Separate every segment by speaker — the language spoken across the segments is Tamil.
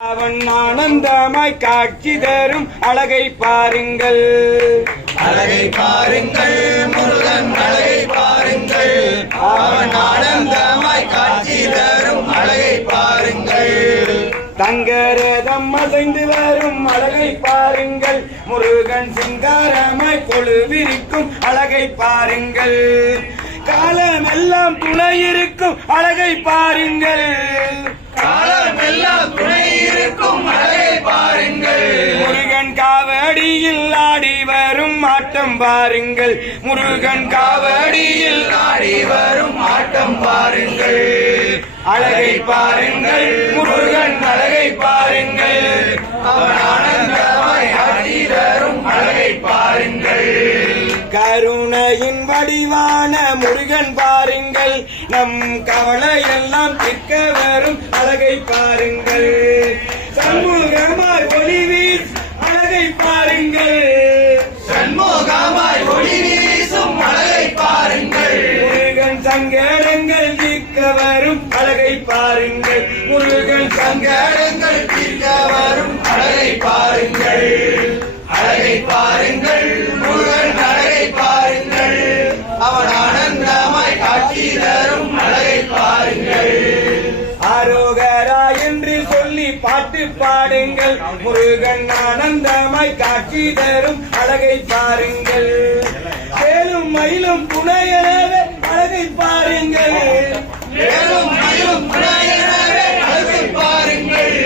Speaker 1: அவன் ஆனந்தமாய் காட்சி தரும் அழகை பாருங்கள்.
Speaker 2: அழகை பாருங்கள் முருகன் அழகை பாருங்கள். அவன் ஆனந்தமாய் காட்சி தரும் அழகை பாருங்கள்.
Speaker 1: தங்கரதம் அசைந்து வரும் அழகை பாருங்கள். முருகன் சிங்காரமாய் கொழுவிருக்கும் அழகை பாருங்கள். காலமெல்லாம் துணை இருக்கும் அழகை பாருங்கள்.
Speaker 2: காலமெல்லாம் துணை இருக்கும் அழகை பாருங்கள்.
Speaker 1: முருகன் காவடியில் ஆடி வரும் ஆட்டம் பாருங்கள். முருகன் காவடியில்
Speaker 2: ஆடி வரும் ஆட்டம் பாருங்கள்.
Speaker 1: அழகை பாருங்கள் முருகன் அழகை பாருங்கள்.
Speaker 2: அவன் ஆனந்தமாய் ஆடி வரும் அழகை பாருங்கள்.
Speaker 1: கருணையின் வடிவான முருகன் பாருங்கள். நம் கவலை எல்லாம் திக்க வரும் அழகை பாருங்கள். சண்முகமாய் ஒளி வீஸ் அழகை பாருங்கள்.
Speaker 2: சண்முகமாய் ஒளி வீசும் அழகை பாருங்கள்.
Speaker 1: முருகன் சங்கடங்கள் தீர்க்க வரும் அழகை பாருங்கள். முருகன் சங்க
Speaker 2: சங்கடங்கள் தீர்க்க வரும் அழகை பாருங்கள். அழகை பாருங்கள்.
Speaker 1: பாட்டு பாடுங்கள். முருகன் ஆனந்தமாய் காட்சி தரும் அழகை பாருங்கள். மேலும் மயிலும் புனையனவே அழகை பாருங்கள்.
Speaker 2: மேலும் மயிலும் துணையனவே அழகை பாருங்கள்.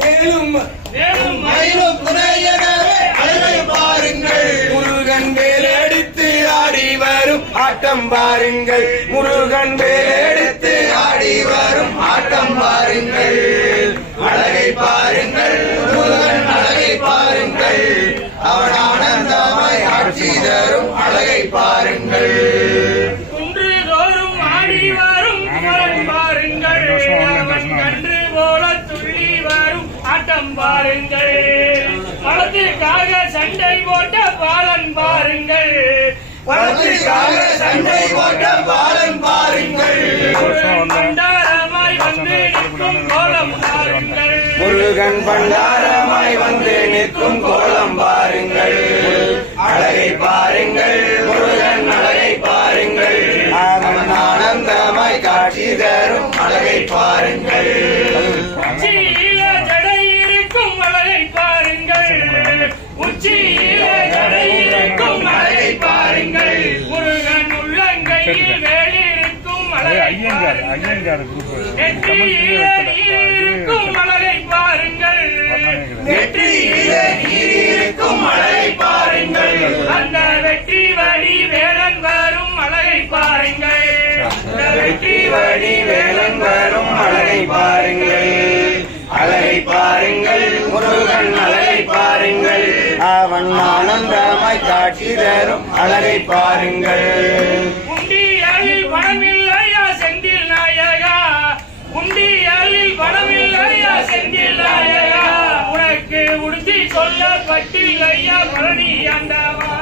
Speaker 1: மேலும்
Speaker 2: மேலும் மயிலும் துணையனவே அழகை பாருங்கள்.
Speaker 1: முருகன் வேலெடுத்து ஆடி வரும் ஆட்டம் பாருங்கள். முருகன் வேலெடுத்து
Speaker 2: ஆடி வரும் ஆட்டம் பாருங்கள். அழகை பாருங்கள் முருகன் அழகை பாருங்கள். அவன் ஆனந்தமாய் ஆட்சி தரும் அழகை பாருங்கள்.
Speaker 3: குன்று தோறும் ஆடி வரும் குமரன் பாருங்கள். அவன் கன்று போல துள்ளி வரும் ஆட்டம் பாருங்கள். பணத்திற்காக சண்டை போட்ட பாலன் பாருங்கள்.
Speaker 2: பணத்திற்காக சண்டை போட்ட பாலன் பாருங்கள்.
Speaker 3: முருகன் பண்டாரமாய் வந்து நிற்கும் கோலம் பாருங்கள்.
Speaker 2: அழகை பாருங்கள் முருகன் அழகை பாருங்கள். அவன் ஆனந்தமாய் காட்சி தரும் அழகை பாருங்கள்.
Speaker 3: உச்சியில இருக்கும் அழகை பாருங்கள். உச்சியில ஜடை இருக்கும் அழகை பாருங்கள். முருகன் உள்ளங்கையில் வேலிருக்கும் நெற்றியில நீர் இருக்கும் அழகை பாருங்கள்.
Speaker 2: நெற்றியிலே இருக்கும் அழகை பாருங்கள்.
Speaker 3: அந்த வெற்றி வழி வேலன் வரும் அழகை பாருங்கள். அந்த வெற்றி வழி வேலன் வரும்
Speaker 1: அழகை பாருங்கள். அழகை பாருங்கள் முருகன் அழகை பாருங்கள். அவன் ஆனந்தமாய் காட்சி தரும் அழகை பாருங்கள்.
Speaker 3: உண்டியலில் பணமில்லையா செந்தில் உனக்கு உடுத்தி சொல்லப்பட்டில்லையா பழனி ஆண்டவா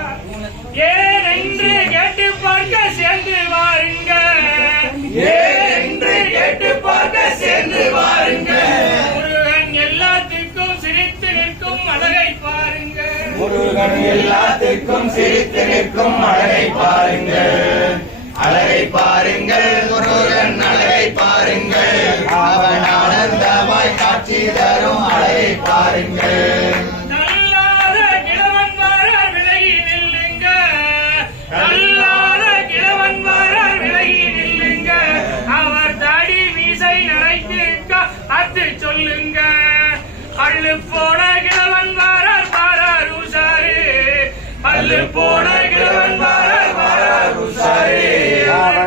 Speaker 3: ஏன் என்று கேட்டு பார்க்க சேர்ந்து வாருங்க.
Speaker 2: ஏன் என்று கேட்டு பார்க்க சேர்ந்து வாருங்க.
Speaker 3: முருகன் எல்லாத்துக்கும் சிரித்து நிற்கும் அழகை பாருங்க.
Speaker 1: முருகன்
Speaker 2: எல்லாத்துக்கும் சிரித்து நிற்கும் அழகை பாருங்கள் அழகை பாருங்கள்
Speaker 3: அள்ளு போன கிழவன்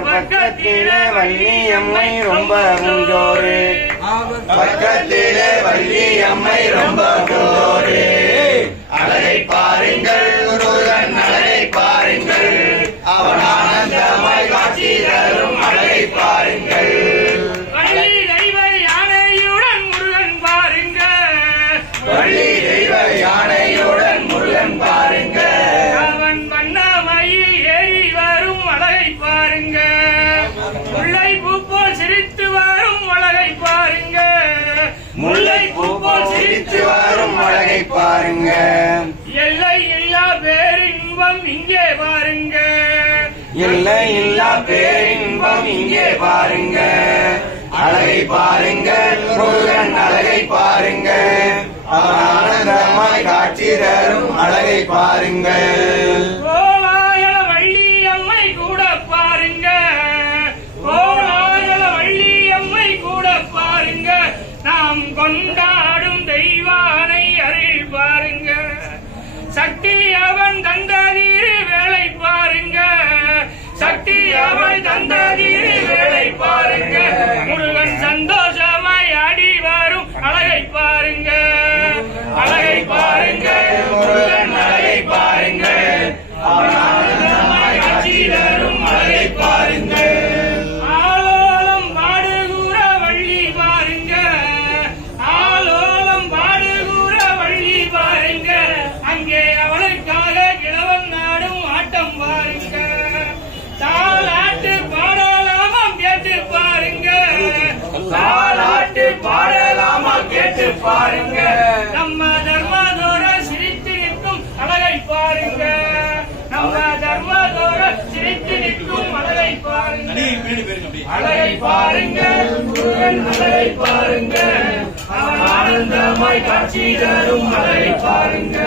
Speaker 1: பக்கத்திலே வள்ளியம்மை ரொம்ப முஞ்சோரு
Speaker 2: பக்கத்திலே வள்ளி அம்மை ரொம்ப போரே
Speaker 3: பாருங்க. இல்லை
Speaker 1: இல்லா பேரின்பம் இங்கே பாருங்க. அழகை பாருங்க முருகன் அழகை பாருங்க. ஆனந்தமாய் காட்சி தரும் அழகை பாருங்கள்
Speaker 3: கோலாயல வள்ளியம்மை கூட பாருங்க. கோலாயல வள்ளியம்மை கூட பாருங்க. நாம் கொண்டாடும் தெய்வானை அருள் பாருங்க. சக்தி அவன் பாருங்க சக்தி அவள் தந்ததீரு வேலை பாருங்க. முருகன் சந்தோஷமாய் ஆடி வரும் அழகை பாருங்க. பாருங்க. நம்ம தர்மதோர சிரித்து நிற்கும் அழகை பாருங்க. நம்ம தர்மதோர சிரித்து நிற்கும் அழகை பாருங்க. அழகை பாருங்க அழகை பாருங்க. அவன் ஆனந்தமாய் காட்சி தரும் அழகை பாருங்க.